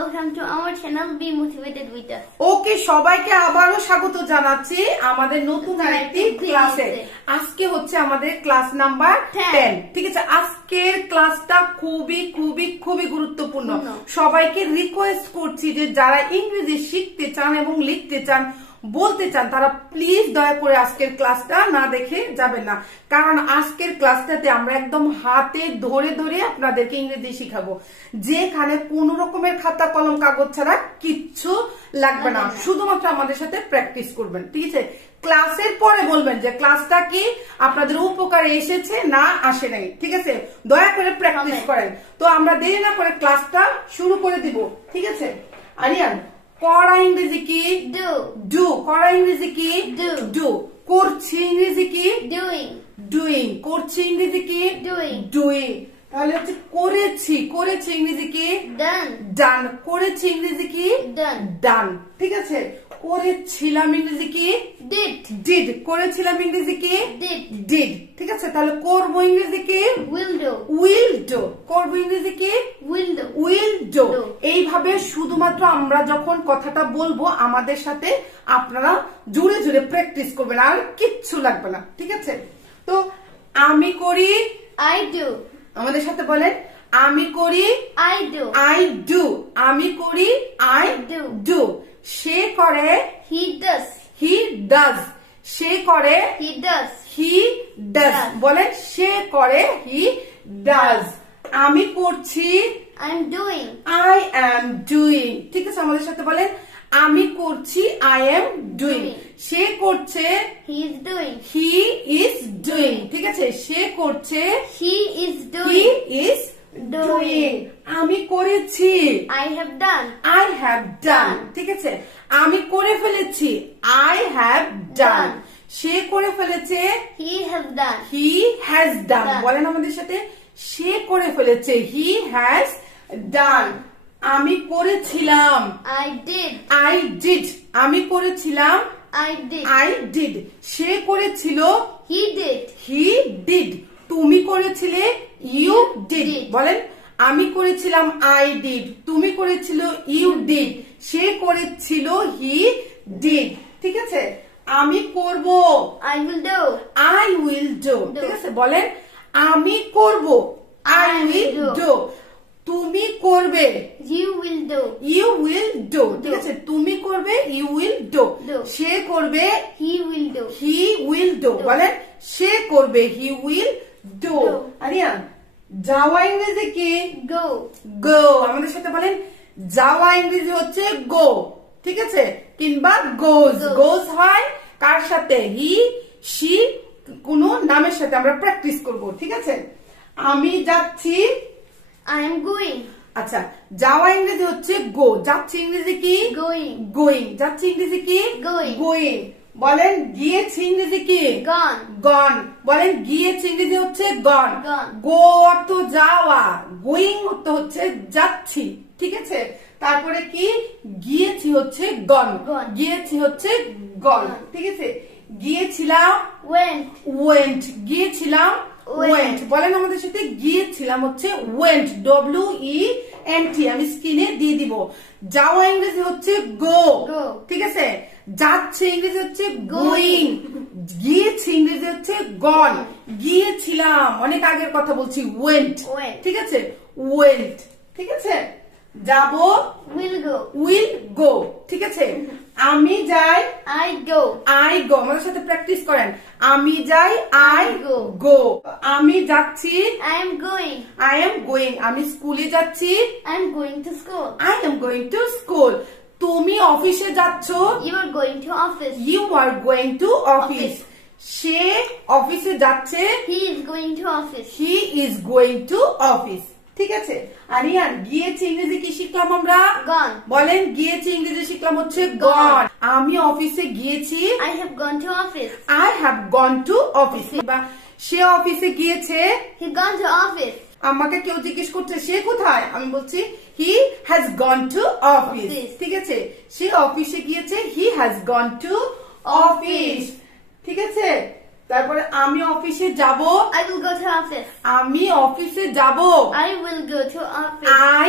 welcome to our channel Be Motivated with Us. ওকে সবাইকে আবারো স্বাগত জানাচ্ছি আমাদের নতুন আরেকটি ক্লাসে। আজকে হচ্ছে আমাদের ক্লাস নাম্বার 10। ঠিক আছে, আজকের ক্লাসটা খুবই খুবই খুবই গুরুত্বপূর্ণ। সবাইকে রিকোয়েস্ট করছি যে যারা ইংরেজি শিখতে চান এবং লিখতে চান, বলতে চান, তারা প্লিজ দয়া করে আজকের ক্লাসটা না দেখে যাবেন না, কারণ আজকের ক্লাসটাতে আমরা একদম হাতে ধরে ধরে আপনাদেরকে ইংরেজি শিখাবো, যেখানে কোনো রকমের খাতা কলম কাগজ ছাড়া কিচ্ছু লাগবে না, শুধুমাত্র আমাদের সাথে প্র্যাকটিস করবেন। ঠিক আছে, ক্লাসের পরে বলবেন যে ক্লাসটা কি আপনাদের উপকারে এসেছে না আসে নাই। ঠিক আছে, দয়া করে প্র্যাকটিস করেন। তো আমরা দেরি না করে ক্লাসটা শুরু করে দিব। ঠিক আছে, আরিয়ান, করা ইংরেজি কি? Do. ডু। করা ইংরেজি কি? Do. ডু। করছি ইংরেজি কি? Doing. ডুইং। করছি ইংরেজি কি? Doing. ডুইং। তাহলে হচ্ছে করেছি, করেছি ইংরেজি কি? Done. ডান। করেছি ইংরেজি কি? Done. ডান। ঠিক আছে, করেছিলাম ইংরেজি কি? Did. ডিড। করেছিলাম ইংরেজি কি? Did. ডিড। ঠিক আছে, তাহলে করবো ইংরেজি কি? Will do. Will do. করবো ইংরেজি কি? Will do. Will do. Do. এইভাবে শুধুমাত্র আমরা যখন কথাটা বলবো আমাদের সাথে আপনারা জুড়ে জুড়ে প্র্যাকটিস করবেন, আর কিচ্ছু লাগবে না। ঠিক আছে, তো আমি করি, I do. আমাদের সাথে বলেন, আমি করি, I do. I do. আমি করি, আই Do. ডু। সে করে, He does. He does. সে করে, He does. He does. বলেন, সে করে, হি ডাজ। আমি করছি, I'm doing. I am doing. ঠিক আছে, আমাদের সাথে বলেন, আমি করছি, আই এম ডুইং। সে করছে, He is doing. He is doing. ঠিক আছে, সে করছে, He is he doing. Is doing. আমি করেছি, I have done. I have done. ঠিক আছে, আমি করে ফেলেছি, আই হ্যাভ ডান। সে করে ফেলেছে, He has done. He has done. Done. বলেন আমাদের সাথে, সে করে ফেলেছে, হি হ্যাজ ডান। আমি করেছিলাম, I did. I did. আমি করেছিলাম, I did. I did. সে করেছিল, He did. He did. তুমি করেছিলে, ইউ ডিড। বলেন, আমি করেছিলাম, আই ডিড। তুমি করেছিল, ইউ ডিড। সে করেছিল, হি ডিড। ঠিক আছে, আমি করব, I will do. I will do. ঠিক আছে, বলেন, আমি করব, আই উইল ডু। তুমি করবে, You will do. You will do. ঠিক আছে, তুমি করবে, ইউ উইল ডু। Do. সে করবে, He will do. He will do. বলেন, সে করবে, he will do. Do. Aryan, যাওয়া ইংরেজি কি? Go. গো। আমাদের সাথে বলেন, যাওয়া ইংরেজি হচ্ছে গো। ঠিক আছে, কিংবা গোজ। গোজ হয় কার সাথে? হি, শি, কোন নামের সাথে আমরা প্র্যাকটিস করব। ঠিক আছে, আমি যাচ্ছি, I am going. আচ্ছা, যাওয়া ইংরেজি হচ্ছে গো। যাচ্ছি ইংরেজি কি? Going. গোয়িং। যাচ্ছি ইংরেজি কি? Going. গোয়িং। বলেন, গিয়েছি ইংরেজি কি? Gone. গন। বলেন, গিয়েছি ইংরেজি হচ্ছে গন। Gone. গো অর্থ যাওয়া, গোয়িং অর্থ হচ্ছে যাচ্ছি। ঠিক আছে, তারপরে কি? গিয়েছি হচ্ছে গন। Gone. গিয়েছি হচ্ছে গন। ঠিক আছে, গিয়েছিলাম, Went. ওয়েন্ট। গিয়েছিলাম, ওয়েন্ট। বলেন আমাদের সাথে, গিয়েছিলাম হচ্ছে went, W E N T. আমি স্ক্রিনে দিয়ে দিব। যাওয়া ইংরেজি হচ্ছে গো। Go. ঠিক আছে, যাচ্ছে ইংরেজি হচ্ছে গোয়িং। গিয়েছি ইংরেজি হচ্ছে গন। গিয়েছিলাম, অনেক আগের কথা বলছি, ওয়েন্ট। Went. ঠিক আছে, ওয়েন্ট। ঠিক আছে, যাব, Will go. Will go. ঠিক আছে, আমি যাই, I go. I go. আমাদের সাথে প্র্যাকটিস করেন, আমি যাই, আই go. গো। আমি যাচ্ছি, I am going. I am going. আমি স্কুলে যাচ্ছি, I am going to school. I am going to school. তুমি অফিসে যাচ্ছ, You are going to office. You are going to office. সে অফিসে যাচ্ছে, He is going to office. He is going to office. ঠিক আছে, আরিয়ান, গিয়েছি ইংরেজি কি শিখলাম আমরা? Gone. বলেন, গিয়েছি ইংরেজি শিখলাম হচ্ছে গন। আমি অফিসে গিয়েছি, I have gone to office. I have gone to office. বা সে অফিসে গিয়েছে, He gone to office. আমাকে কেউ জিজ্ঞেস করছে সে কোথায়, আমি বলছি he has gone to office. ঠিক আছে, সে অফিসে গিয়েছে, he has gone to office. ঠিক আছে, তারপরে আমি অফিসে যাব, I will go to office. আমি অফিসে যাব, I will go to office. I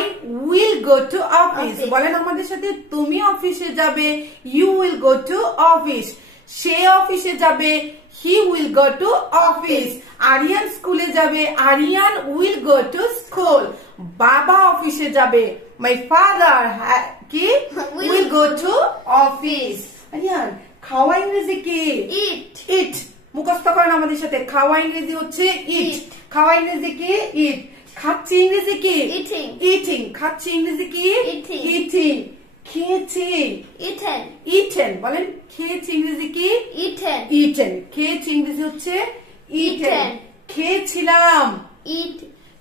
will go to office. Office. বলেন আমাদের সাথে, তুমি অফিসে যাবে, you will go to office. সে অফিসে যাবে, he will go to office. Aryan স্কুলে যাবে, Aryan will go to school. বাবা অফিসে যাবে, my father কি will go to office. Aryan খাওয়া ইংরেজি কি? Eat. eat. মুখস্থ করেন আমাদের সাথে, খাওয়া ইংরেজি হচ্ছে eat. খাওয়া ইংরেজি কি? eat. খাচ্ছি ইংরেজি কি? Eating. eating. খাচ্ছি ইংরেজি কি? Eating. eating. খেয়েছি Eaten. eaten. বলেন খেয়েছি ইংরেজি কি? Eaten. eaten. খেয়েছি ইংরেজি হচ্ছে eaten. Eaten. খেয়েছিলাম, Eat.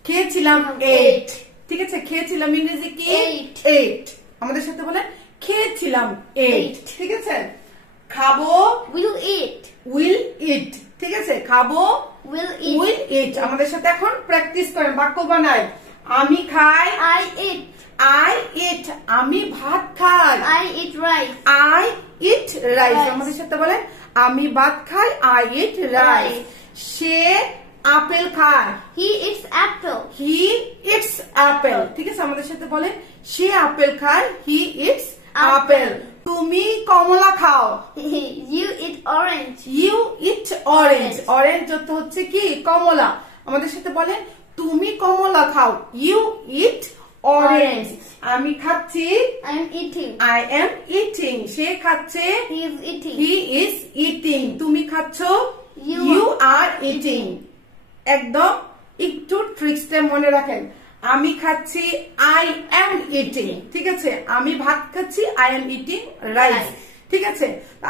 খেয়েছিলাম ate. ঠিক আছে, খেয়েছিলাম ইংরেজি কি? Ate. ate. আমাদের সাথে বলেন খেয়েছিলাম ate. Ate. ঠিক আছে, খাবো Will eat. will eat. ঠিক আছে, খাবো Will eat. will eat. আমাদের সাথে এখন প্র্যাকটিস করেন, বাক্য বানাই। আমি খাই, I eat. I eat. আমি ভাত খাই, I eat rice. I eat rice. Rice. আমাদের সাথে বলেন আমি ভাত খাই, I eat rice. Rice. Say apple খায়, He eats apple. he eats apple. ঠিক আছে, আমাদের সাথে বলেন সে আপেল খায়, he eats apple. Apple. তুমি কমলা খাও, You eat orange. you eat orange. Orange. Orange যত হচ্ছে কি? কমলা। আমাদের সাথে বলেন তুমি কমলা খাও, you eat orange. Orange. আমি খাচ্ছি, I'm eating. I am eating. সে খাচ্ছে, He is eating. he is eating. তুমি খাচ্ছো, You you are are eating. একদম একটু ট্রিক্সটা মনে রাখেন। আমি খাচ্ছি, I am eating. ঠিক আছে, আমি ভাত খাচ্ছি, I am eating rice. Rice. ঠিক আছে,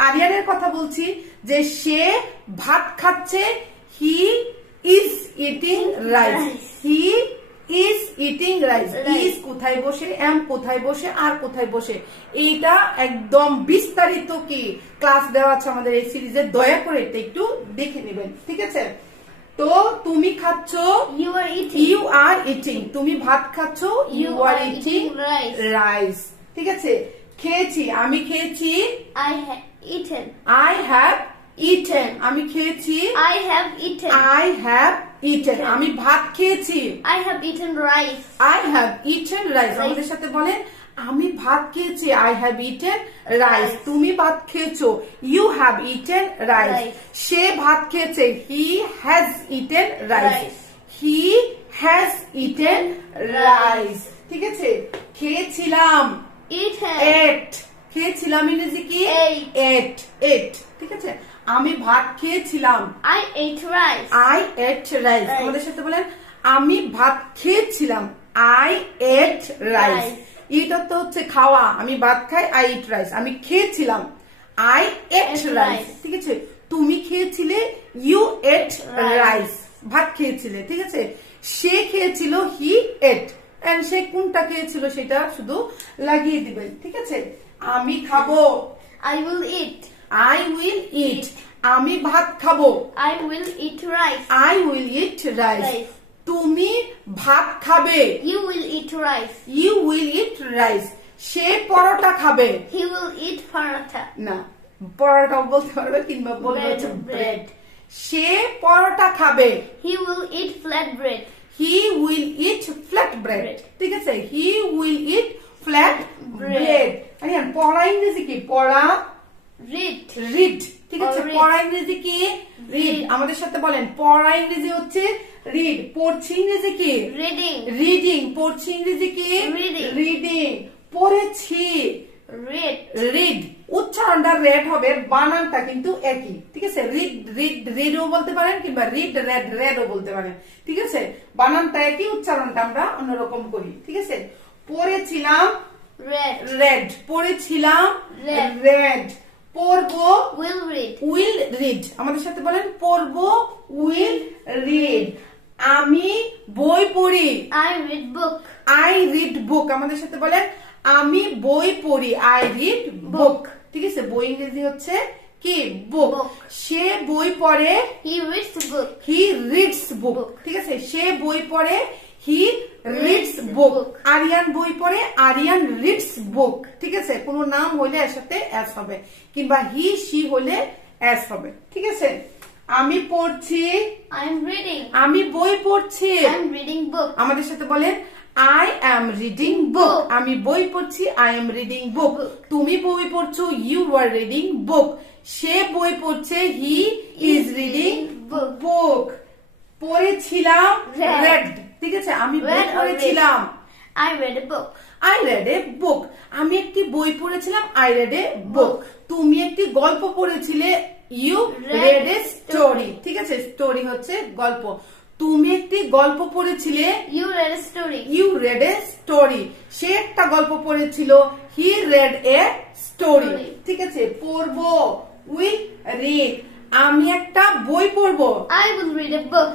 আরিয়ানের কথা বলছি যে সে ভাত খাচ্ছে, he is eating rice. Rice. he is eating rice. Rice. is কোথায় বসে, am কোথায় বসে, আর কোথায় বসে, এইটা একদম বিস্তারিত কি ক্লাস দেওয়া আছে আমাদের এই সিরিজে, দয়া করে এটা একটু দেখে নেবেন। ঠিক আছে, তো তুমি খাচ্ছো, You are eating. you are eating. তুমি ভাত খাচ্ছো, you are eating rice. rice. ঠিক আছে, খেয়েছি, আমি খেয়েছি, I have eaten. I have eaten. আমি খেয়েছি, I have eaten. I have eaten. আমি ভাত খেয়েছি, I have eaten rice. I have eaten rice. আমাদের সাথে বলেন আমি ভাত খেয়েছি, I have eaten rice. তুমি ভাত খেয়েছো, you have eaten rice. Rice. সে ভাত খেয়েছে, he has eaten rice. Rice. he has eaten rice. ঠিক আছে, খেয়েছিলাম, Eaten. ate. খেয়েছিলাম ইংরেজি কি? Ate. ate. ate. ঠিক আছে, আমি ভাত খেয়েছিলাম, I ate rice. I ate rice. Rice. আমাদের সাথে বলেন আমি ভাত খেয়েছিলাম, I ate rice. Rice. এটা তো হচ্ছে খাওয়া, আমি ভাত খাই, I eat rice. আমি খেয়েছিলাম, I ate Ate rice. rice. ঠিক আছে, তুমি খেয়েছিলে, you ate Rice. rice. ভাত খেয়েছিলে। ঠিক আছে, সে খেয়েছিল, he ate. and সে কোনটা খেয়েছিল সেটা শুধু লাগিয়ে দিবেন। ঠিক আছে, আমি খাবো, I will eat. I will eat. আমি ভাত খাবো, I will eat rice. I will eat rice. Rice. তুমি ভাত খাবে, You will eat rice. you will eat rice. সে পরোটা খাবে, He will eat paratha. না পরোটা বলতে পারবে কিংবা বলবে Bread, হচ্ছে bread. ব্রেড। সে পরোটা খাবে, He will eat flat bread. he will eat flat bread. Bread. ঠিক আছে, he will eat flat Bread. bread. Aryan পড়া ইংরেজি কি? পড়া Read. রিড। ঠিক আছে, Or read. পড়া ইংরেজি কি? রিড। Read. আমাদের সাথে বলেন পড়া ইংরেজি হচ্ছে রিড, পড়ছি ইংরেজি কি? Reading. রিডিং। পড়ছি ইংরেজি কি? Reading. রিডিং। পড়েছি Read. রিড। উচ্চারণটা রেড হবে, বানানটা কিন্তু একই। ঠিক আছে, রিড রিড রিডও বলতে পারেন কিংবা রিড রেড রেডও বলতে পারেন। ঠিক আছে, বানানটা একই, উচ্চারণটা আমরা অন্যরকম করি। ঠিক আছে, পড়েছিলাম, Read. রেড। পড়েছিলাম, Red. রেড। পড়বো, Will read. Will read. আমাদের সাথে বলেন পড়বো, উইল রিড। আমি বই পড়ি, I read book. I read বুক। আমাদের সাথে বলেন আমি বই পড়ি, আই রিড বুক। ঠিক আছে, বই ইংরেজি হচ্ছে কি? বুক। Book. সে বই পড়ে, He reads book. He reads book. ঠিক আছে, সে বই পড়ে, হি রিডস বুক। আরিয়ান বই পড়ে, আরিয়ান রিডস বুক। ঠিক আছে, কোনো নাম হইলে এর সাথে এস হবে, কিংবা হি সি হলে এস হবে। ঠিক আছে, আমি পড়ছি। I am reading. আমি বই পড়ছি। I am reading book. আমাদের সাথে বলেন I am reading book. আমি বই পড়ছি। I am reading book. তুমি বই পড়ছো। You are reading book. সে বই পড়ছে। He is reading book. পড়েছিলাম। read. ঠিক আছে, আমি বই পড়েছিলাম। I read a book. I read a book. আমি একটি বই পড়েছিলাম। I read a book. তুমি একটি গল্প পড়েছিলে। You read a story. ঠিক আছে, স্টোরি হচ্ছে গল্প। তুমি একটি গল্প পড়েছিলে। You read a story. You read a story. সে একটা গল্প পড়েছিল। He read a story. ঠিক আছে, পড়বো। Will read. আমি একটা বই পড়বো। I will read a book.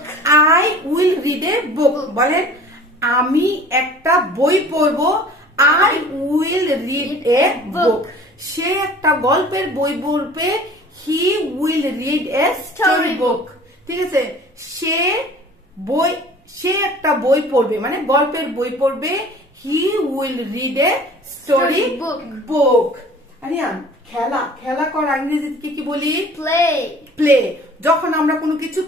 I will read a book. বলেন আমি একটা বই পড়বো। I will read a book. সে একটা গল্পের বই পড়বে। He will read a story book. ঠিক আছে, সে একটা বই পড়বে মানে গল্পের বই পড়বে। He will read a story book. Aryan, খেলা করা ইংরেজিতে কি বলি? Play. প্লে। যখন আমরা কোনো কিছু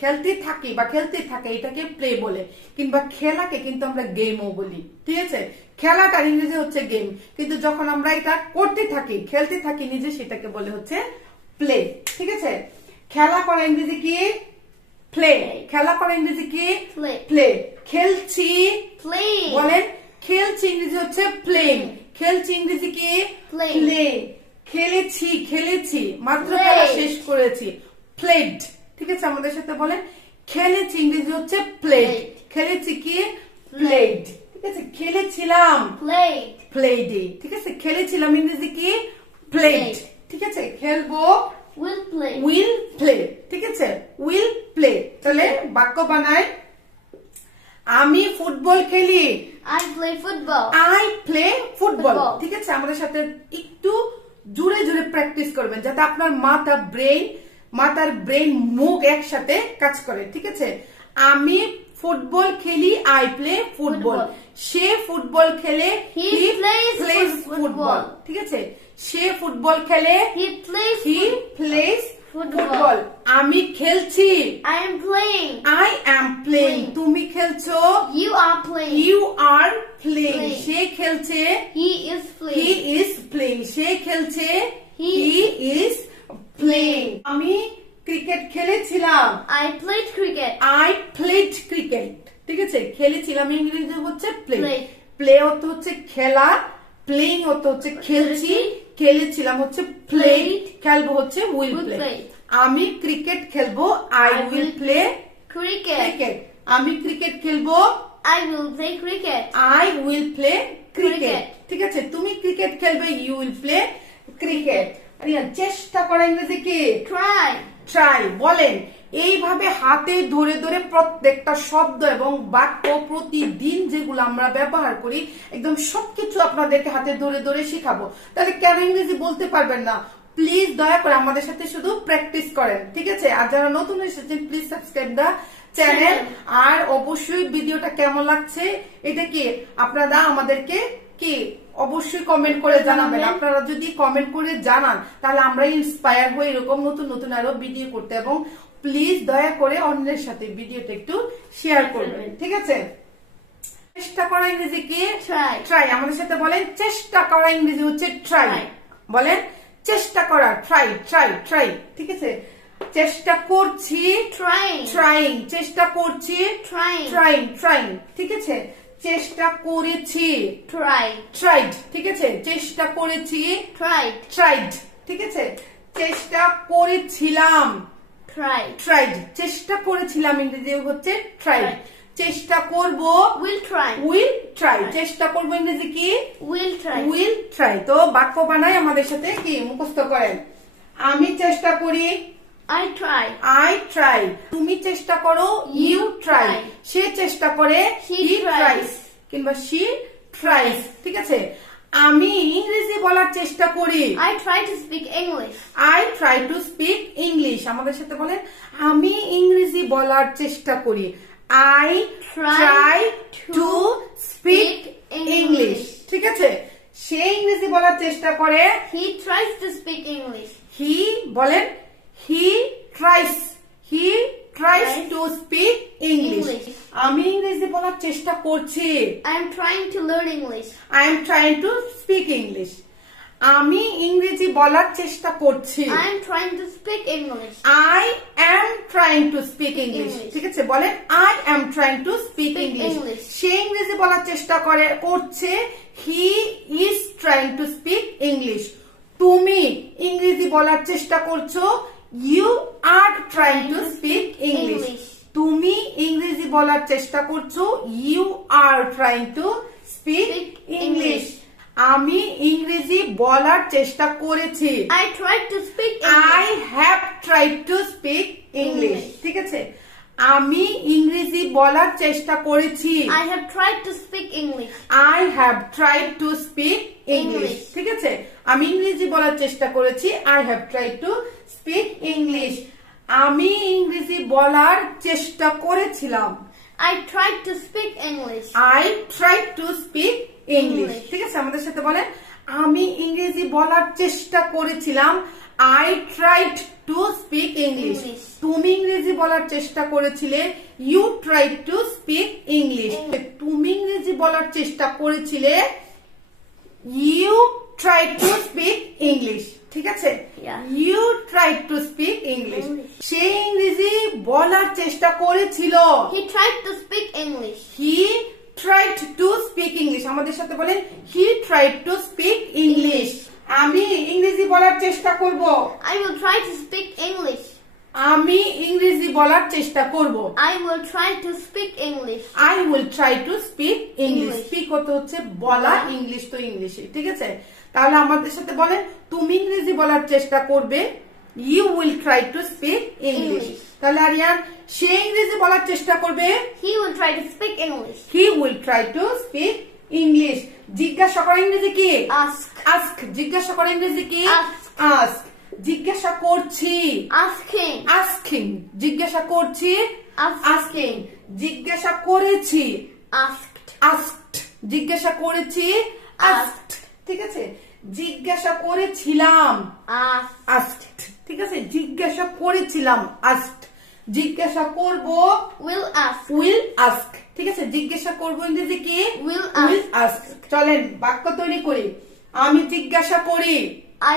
খেলতে থাকি বা খেলতে থাকে এটাকে প্লে বলে, কিংবা খেলাকে কিন্তু আমরা গেমও বলি। ঠিক আছে, খেলাটার ইংরেজি হচ্ছে গেম, কিন্তু যখন আমরা এটা করতে থাকি খেলতে থাকি নিজে সেটাকে বলে হচ্ছে প্লে। ঠিক আছে, খেলা করা ইংরেজি কি? প্লে। খেলা করা ইংরেজি কি? প্লে। খেলছি। বলেন খেলছি ইংরেজি হচ্ছে প্লেইং। খেলছি ইংরেজি কি? প্লে। খেলেছি মাত্র খেলা শেষ করেছি। প্লেড। ঠিক আছে, আমাদের সাথে বলেন খেলেছি ইংরেজি হচ্ছে প্লেড। খেলেছি কি? প্লেড। ঠিক আছে, খেলেছিলাম। প্লেড। ঠিক আছে, খেলেছিলাম ইংরেজি কি? প্লেড। ঠিক আছে, খেলবো। Will play. ঠিক আছে, উইল প্লে। তাহলে বাক্য বানাই। আমি ফুটবল খেলি। I play football. I play football. ঠিক আছে, আমাদের সাথে একটু জোরে জোরে প্র্যাকটিস করবেন যাতে আপনার মাথার ব্রেন মুখ একসাথে কাজ করে। ঠিক আছে, আমি ফুটবল খেলি। I play football. Say football খেলে। He plays football. ঠিক আছে, সে ফুটবল খেলে। He plays football. আমি খেলছি। I am playing. I am playing. তুমি খেলছো। You are playing. You are playing. সে খেলছে। He is playing. He is playing. সে খেলছে। He is playing. আমি ক্রিকেট খেলেছিলাম। I played cricket. I played cricket. ঠিক আছে, খেলেছিলাম ইংরেজি হচ্ছে প্লে। প্লে অর্থ হচ্ছে খেলা। প্লেইং অর্থ হচ্ছে খেলছি। খেলেছিলাম হচ্ছে প্লেড। খেলবো হচ্ছে উইল প্লে। আমি ক্রিকেট খেলবো। I will play cricket. আমি ক্রিকেট খেলবো। I will play cricket. I will play cricket. ঠিক আছে, তুমি ক্রিকেট খেলবে। You will play cricket. Ariya, চেষ্টা করা ইংরেজি কি? ট্রাই। বলেন এইভাবে হাতে ধরে ধরে প্রত্যেকটা শব্দ এবং বাক্য প্রতিদিন যেগুলো আমরা ব্যবহার করি একদম সবকিছু আপনাদেরকে হাতে ধরে ধরে শেখাবো। তাহলে কেন ইংরেজি বলতে পারবেন না? প্লিজ দয়া করে আমাদের সাথে শুধু প্র্যাকটিস করেন। ঠিক আছে, আর যারা নতুন এসেছেন প্লিজ সাবস্ক্রাইব দা চ্যানেল। আর অবশ্যই ভিডিওটা কেমন লাগছে এটা কি আপনারা আমাদেরকে কি অবশ্যই কমেন্ট করে জানাবেন। আপনারা যদি কমেন্ট করে জানান তাহলে আমরা ইন্সপায়ার হয়ে এরকম নতুন নতুন আরো ভিডিও করতে, এবং প্লিজ দয়া করে অন্যের সাথে ভিডিওটা একটু শেয়ার করবেন। ঠিক আছে, চেষ্টা করা ইংরেজি কি? ট্রাই। আমাদের সাথে বলেন চেষ্টা করা ইংরেজি হচ্ছে ট্রাই। বলেন চেষ্টা করা। ট্রাই। ঠিক আছে, চেষ্টা করছি। ট্রাইং। চেষ্টা করছি। ট্রাইং। ঠিক আছে, চেষ্টা করেছি। ট্রাইড। ঠিক আছে, চেষ্টা করেছি। ট্রাইড। ঠিক আছে, চেষ্টা করেছিলাম। ট্রাইড। চেষ্টা করেছিলাম ইংরেজি হচ্ছে ট্রাইড। চেষ্টা করব। Will try. চেষ্টা করব ইংরেজি কি? Will try. তো বাক্য বানাই আমাদের সাথে কি মুখস্থ করেন। আমি চেষ্টা করি। I try. তুমি চেষ্টা করো। You try. সে চেষ্টা করে। He tries. কিংবা she tries. ঠিক আছে, আমি ইংরেজি বলার চেষ্টা করি। I try to speak English. I try to speak English. আমাদের সাথে বলেন আমি ইংরেজি বলার চেষ্টা করি। I try to speak English. ঠিক আছে, সে ইংরেজি বলার চেষ্টা করে। He tries to speak English. He বলেন he tries to speak English. আমি ইংরেজি বলার চেষ্টা করছি। I am trying to learn English. I am trying to speak English. আমি ইংরেজি বলার চেষ্টা করছি। I am trying to speak English. I am trying to speak English. ঠিক আছে, বলেন I am trying to speak English. সে ইংরেজি বলার চেষ্টা করছে। He is trying to speak English. তুমি ইংরেজি বলার চেষ্টা করছো। You are trying to speak English. তুমি ইংরেজি বলার চেষ্টা করছো। You are trying to speak English. আমি ইংরেজি বলার চেষ্টা করেছি। I tried to speak English. I have tried to speak English. ঠিক আছে, আমি ইংরেজি বলার চেষ্টা করেছি। I have tried to speak English. I have tried to speak English. ঠিক আছে, আমি ইংরেজি বলার চেষ্টা করেছি। I have tried to speak English. আমি ইংরেজি বলার চেষ্টা করেছিলাম। I tried to speak English. I tried to speak English. ঠিক আছে, আমাদের সাথে বলেন আমি ইংরেজি বলার চেষ্টা করেছিলাম। I tried to speak English. তুমি ইংরেজি বলার চেষ্টা করেছিলে। You tried to speak English. তুমি ইংরেজি বলার চেষ্টা করেছিলে। You tried to speak English. ঠিক আছে, You tried to speak English. সে ইংরেজি বলার চেষ্টা করেছিল। He tried to speak English. He tried to speak English. আমাদের সাথে বলেন He tried to speak English. আমি ইংরেজি বলার চেষ্টা করব। I will try to speak English. আমি ইংরেজি বলার চেষ্টা করব। I will try to speak English. I will try to speak English. Speak হচ্ছে বলা, ইংলিশ তো ইংলিশে। ঠিক আছে, তাহলে আমাদের সাথে বলেন তুমি ইংরেজি বলার চেষ্টা করবে। You will try to speak English. তাহলে আরিয়ান সে ইংরেজি বলার চেষ্টা করবে। He will try to speak English. He will try to speak English. জিজ্ঞাসা করা ইংরেজি কি? Ask. Ask. জিজ্ঞাসা করা ইংরেজি কি? Ask. Ask. জিজ্ঞাসা করছি। Asking. Asking. জিজ্ঞাসা করছি। Asking. জিজ্ঞাসা করেছি। Asked. Asked. জিজ্ঞাসা করেছি। Asked. ঠিক আছে, জিজ্ঞাসা করেছিলাম। Asked. ঠিক আছে, জিজ্ঞাসা করেছিলাম। Asked. জিজ্ঞাসা করব। Will ask. Will ask. ঠিক আছে, জিজ্ঞাসা করব ইংরেজি কি? Will ask. চলেন বাক্য তৈরি করি। আমি জিজ্ঞাসা করি।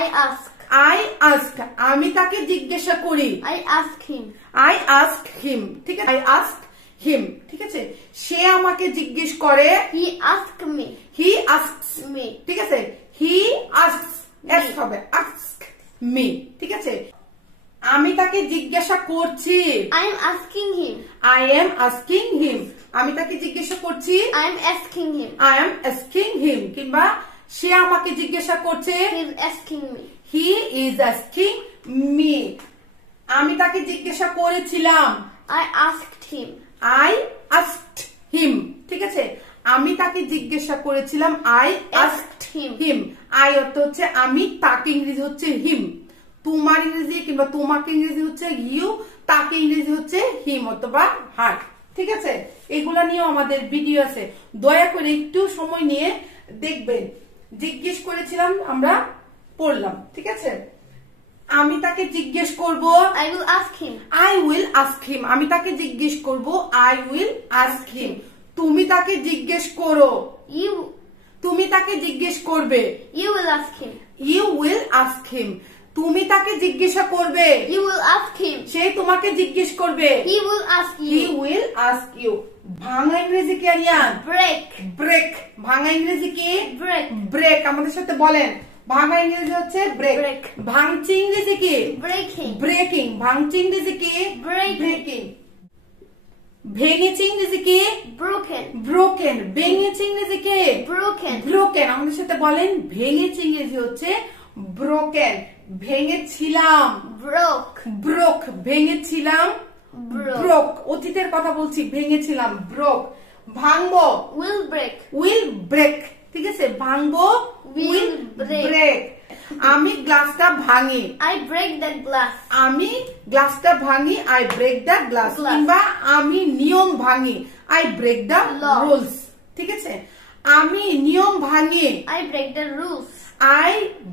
I ask. I ask. আমি তাকে জিজ্ঞাসা করি। I ask him. I ask him. ঠিক আছে, I ask him. ঠিক আছে, সে আমাকে জিজ্ঞেস করে। He asked me. He asks me. ঠিক আছে, he asks হবে ask me. ঠিক আছে, আমি তাকে জিজ্ঞাসা করছি। I am asking him. I am asking him. আমি তাকে জিজ্ঞাসা করছি। I am asking him. I am asking him. কিংবা সে আমাকে জিজ্ঞাসা করছে। He is asking me. He is asking me. আমি তাকে জিজ্ঞাসা করেছিলাম। I asked him. I asked him. ঠিক আছে, আমি তাকে জিজ্ঞাসা করেছিলাম। I asked him. I অর্থ হচ্ছে আমি, তাকে ইংরেজি হচ্ছে him। তোমার ইংরেজি কিংবা তোমাকে ইংরেজি হচ্ছে you, তাকে ইংরেজি হচ্ছে him অথবা her। ঠিক আছে, এগুলা নিয়েও আমাদের ভিডিও আছে, দয়া করে একটু সময় নিয়ে দেখবেন। জিজ্ঞেস করেছিলাম আমরা পড়লাম। ঠিক আছে, আমি তাকে জিজ্ঞেস করব। I will ask him. I will ask him. আমি তাকে জিজ্ঞেস করব। I will ask him. তুমি তাকে জিজ্ঞেস করো। তুমি তাকে জিজ্ঞেস করবে। You will ask him. You will ask him. তুমি তাকে জিজ্ঞাসা করবে। You will ask him. সে তোমাকে জিজ্ঞেস করবে। He will ask you. He will ask you. ভাঙা ইংরেজি কি আরিয়ান? Break. Break. ভাঙা ইংরেজি কি? Break. Break. আমাদের সাথে বলেন ভাঙা ইংরেজি হচ্ছে ব্রেক। Break. ভাঙচি ইংরেজি কি? Breaking. ব্রেকিং। ভাঙচি ইংরেজি কি? Breaking. ভেঙেছি ইংরেজি কি? Broken. ব্রোকেন। ভেঙেছি ইংরেজি কি? Broken. ব্রোকেন। আমাদের সাথে বলেন ভেঙেছি ইংরেজি হচ্ছে ব্রোকেন। ভেঙেছিলাম। Broke. ব্রোক। ভেঙেছিলাম। Broke. ব্রোক। অতীতের কথা বলছি, ভেঙেছিলাম। ব্রোক। ভাঙবো। Will break. Will break. ঠিক আছে, ভাঙবো। Will break. আমি গ্লাসটা ভাঙি। I break that glass. আমি গ্লাসটা ভাঙি। I break the glass. কিংবা আমি নিয়ম ভাঙি। I break the rules. ঠিক আছে, আমি নিয়ম ভাঙি। I break the rules. I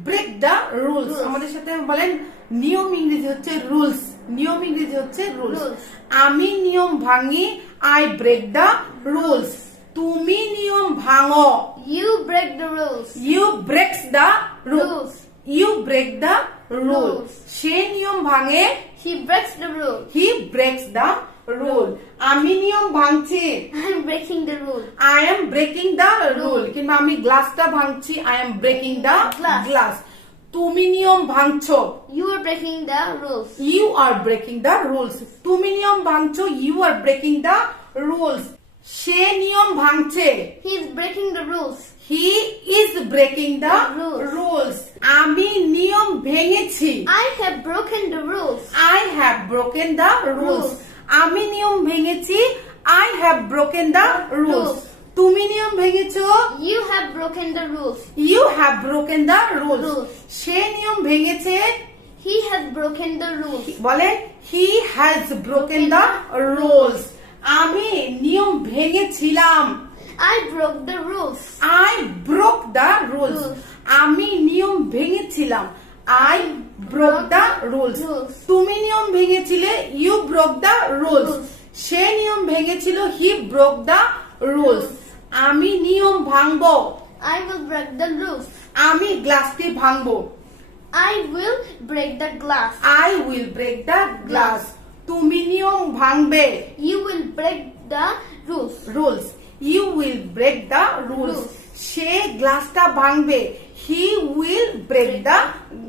break the rules. আমাদের সাথে বলেন নিয়ম ইংরেজি হচ্ছে রুলস। নিয়ম ইংরেজি হচ্ছে রুলস। Rules. আমি নিয়ম ভাঙি, আই ব্রেক দ্য রুলস। তুমি নিয়ম ভাঙো, You break the rules. You breaks the rules. Rules. You break the rule. Rules. সে নিয়ম ভাঙে, He breaks the rule. He breaks the rule. আমি নিয়ম ভাঙছি, I'm breaking the rule. I am breaking the rule. কিংবা আমি গ্লাসটা ভাঙছি, I am breaking the Glass. Glass. তুমি নিয়ম ভাঙছো, You are breaking the rules. You are breaking the rules. তুমি নিয়ম ভাঙছো, you are breaking the rules. সে নিয়ম ভাঙছে, He is breaking the rules. He is breaking the Rules. Rules. আমি নিয়ম ভেঙেছি, I have broken the rules. I have broken the rules. Rules. আমি নিয়ম ভেঙেছি, I have broken the rules. Rules. তুমি নিয়ম ভেঙেছো, You have broken the rules. you have broken the rules. Rules. সে নিয়ম ভেঙেছে, He has broken the rules. বলে he has broken the rules. আমি নিয়ম ভেঙেছিলাম, I broke the rules. I broke the rules. Rules. আমি নিয়ম ভেঙেছিলাম, I broke the rules. Rules. তুমি নিয়ম ভেঙেছিলে, you broke the rules. Rules. সে নিয়ম ভেঙেছিল, he broke the rules. আমি নিয়ম ভাঙবো, I will break the rules. আমি গ্লাসটি ভাঙবো, I will break the glass. I will break the glass. তুমি নিয়ম ভাঙবে, You will break the rules. rules. You will break the rules. Rules. সে গ্লাসটা ভাঙবে, he will break the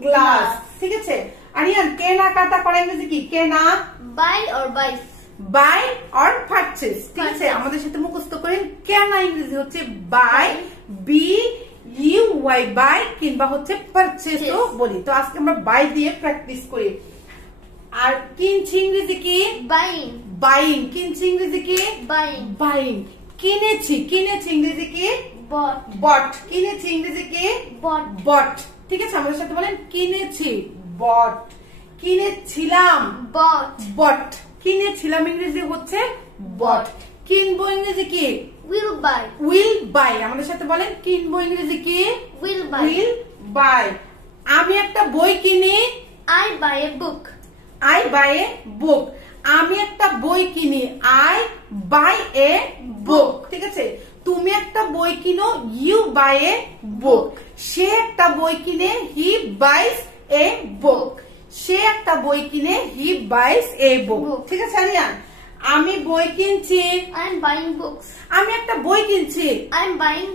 glass. ঠিক আছে? আরিয়ান, কেনা কাটা করা ইংরেজি কি? কেনা, Buy or buys. Buy or purchase. ঠিক আছে? Purchase. আমাদের সাথে মুখস্থ করেন, কেনা ইংরেজি হচ্ছে buy, B U Y buy, কিংবা হচ্ছে পারচেজ ও বলি। তো আজকে আমরা বাই দিয়ে প্র্যাকটিস করি। আর কিনছি ইংরেজি কি? Buying. বাইং। কিনছি ইংরেজি কি? Buying. বাইং। কিনেছি, কিনেছি ইংরেজি কি? Bought. বট। কিনেছি ইংরেজি কি? Bought. বট। ঠিক আছে? আমাদের সাথে বলেন, কিনেছি, বট। কিনেছিলাম, Bought. বট। কিনেছিলাম ইংরেজি হচ্ছে বট। কিনবো ইংরেজি কি? Will buy. Will buy. আমাদের সাথে বলেন, কিনবো ইংরেজি কি? Will buy. Will buy. আমি একটা বই কিনি, I buy a book. I buy a book. আমি একটা বই কিনি, আই বাই এ বুক। ঠিক আছে? তুমি একটা বই কিনো, ইউ বাই এ বুক। সে একটা বই কিনে, হি বাইস এ বুক। সে একটা বই কিনে, হি বাইস এ বুক। Book. ঠিক আছে আরিয়ান? আমি বই কিনছি, I'm buying books. আমি একটা বই কিনছি, I'm buying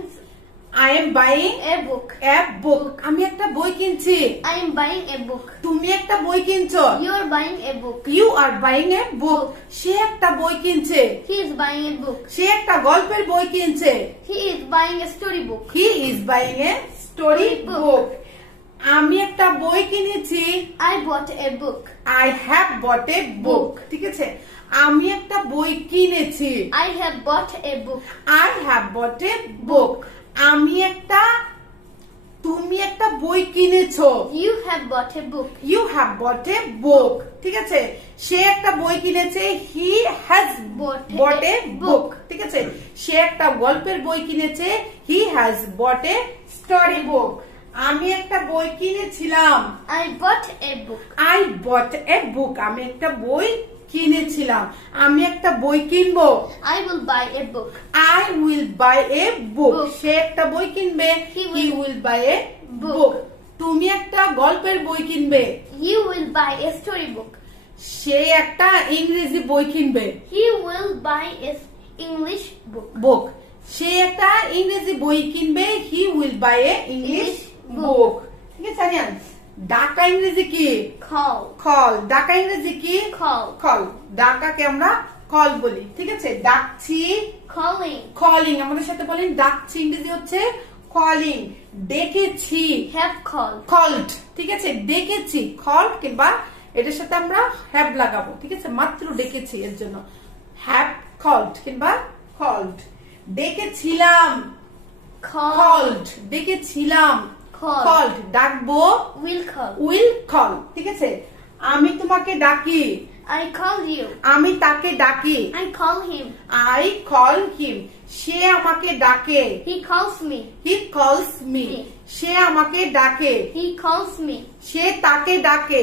I am buying a book. A book. আমি একটা বই কিনছি, I am buying a book. তুমি একটা বই কিনছো, You are buying a book. You are buying a book. সে একটা বই কিনছে, He is buying a book. সে একটা গল্পের বই কিনছে, He is buying a storybook. He is buying a story book. আমি একটা বই কিনেছি, I bought a book. I have bought a book. ঠিক আছে? আমি একটা বই কিনেছি, I have bought a book. I have bought a book. আমি একটা, তুমি একটা বই কিনেছো, You have bought a book. You have bought a book. ঠিক আছে? সে একটা বই কিনেছে, he has bot a book. ঠিক আছে? সে একটা গল্পের বই কিনেছে, he has bot A story book. আমি একটা বই কিনেছিলাম, I bought a book. I bought a book. আমি একটা বই কিনেছিলাম। আমি একটা বই কিনবো, I will buy a book. I will buy a book. Book. সে একটা বই কিনবে, He he will will buy A book. বুক। তুমি একটা গল্পের বই কিনবে, You will buy a storybook. সে একটা ইংরেজি বই কিনবে, He will buy a English book. বুক। সে একটা ইংরেজি বই কিনবে, he will buy A English English বুক। ঠিক আছে আরিয়ান? ডাকা ইংরেজি কি? Call. কল। ডাকা ইংরেজি কি? Call. কল। ডাকাকে আমরা কল বলি। ঠিক আছে? ডাকছি, Calling. কলিং। আমাদের সাথে বলেন, ডাকছি ইংরেজি হচ্ছে কলিং। ডেকেছি, Have called. কল্ড। ঠিক আছে? ডেকেছি, কল, কিংবা এটার সাথে আমরা হ্যাভ লাগাবো। ঠিক আছে? মাত্র ডেকেছি এর জন্য হ্যাভ কল্ড কিংবা কল্ড। ডেকেছিলাম, Call. কল্ড। ডেকেছিলাম, Call. কল্ড। ডাকবো, Will call. Will call. ঠিক আছে? আমি তোমাকে ডাকি, I call you. আমি তাকে ডাকি, I call him. I call him. সে আমাকে ডাকে, He calls me. হি কলস মি। Me. সে আমাকে ডাকে, He calls me. সে তাকে ডাকে,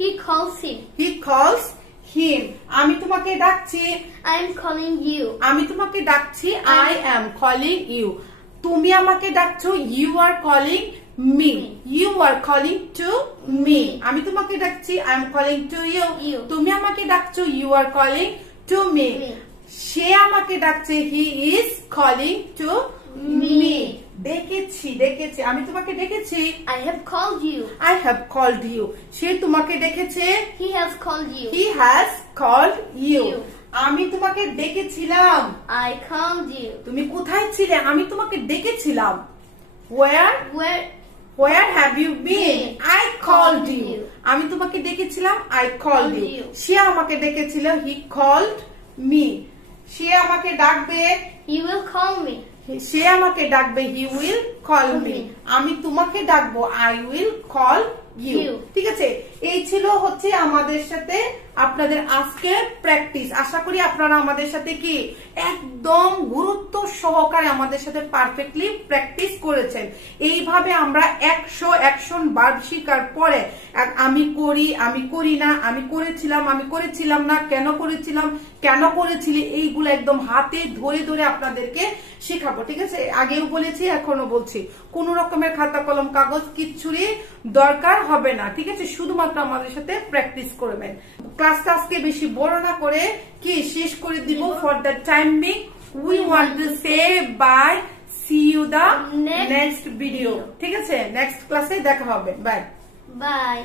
He calls him. He calls him. আমি তোমাকে ডাকছি। I am calling you. আমি তোমাকে ডাকছি। I am calling you. তুমি আমাকে ডাকছো। You are calling me. You are calling to me. আমি তোমাকে ডাকছি। I am calling to you. তুমি আমাকে ডাকছো। You are calling to me. সে আমাকে ডাকছে। He is calling to me. ডেকেছি ডেকেছে। আমি তোমাকে ডেকেছি। I have called you. I have called you. সে তোমাকে ডেকেছে। He has called you. He has called you. আমি তোমাকে ডেকেছিলাম। I called you. তুমি কোথায় ছিলে? আমি তোমাকে ডেকেছিলাম। Where have you been? I called you. আমি তোমাকে ডেকেছিলাম। I called you. সে আমাকে ডেকেছিল। He called me. সে আমাকে ডাকবে। He will call me. সে আমাকে ডাকবে। He will call me. আমি তোমাকে ডাকবো। I will call you. ঠিক আছে, এই ছিল হচ্ছে আমাদের সাথে আপনাদের আজকের প্র্যাকটিস। আশা করি আপনারা আমাদের সাথে কি একদম গুরুত্ব সহকারে আমাদের সাথে পারফেক্টলি প্র্যাকটিস করেছেন। এইভাবে আমরা 100 বার শেখার পরে আমি করি, আমি করি না, আমি করেছিলাম, আমি করেছিলাম না, কেন করেছিলাম, কেন করেছিলি, এইগুলো একদম হাতে ধরে ধরে আপনাদেরকে শেখাবো। ঠিক আছে, আগেও বলেছি এখনো বলছি, কোন রকমের খাতা কলম কাগজ কিচ্ছুরই দরকার হবে না। ঠিক আছে, শুধুমাত্র আমাদের সাথে প্র্যাকটিস করবেন। ক্লাসটা আজকে বেশি বড় না করে কি শেষ করে দিব। For the time being we want to say bye, see you the next video. ঠিক আছে, নেক্সট ক্লাসে দেখা হবে। Bye Bye.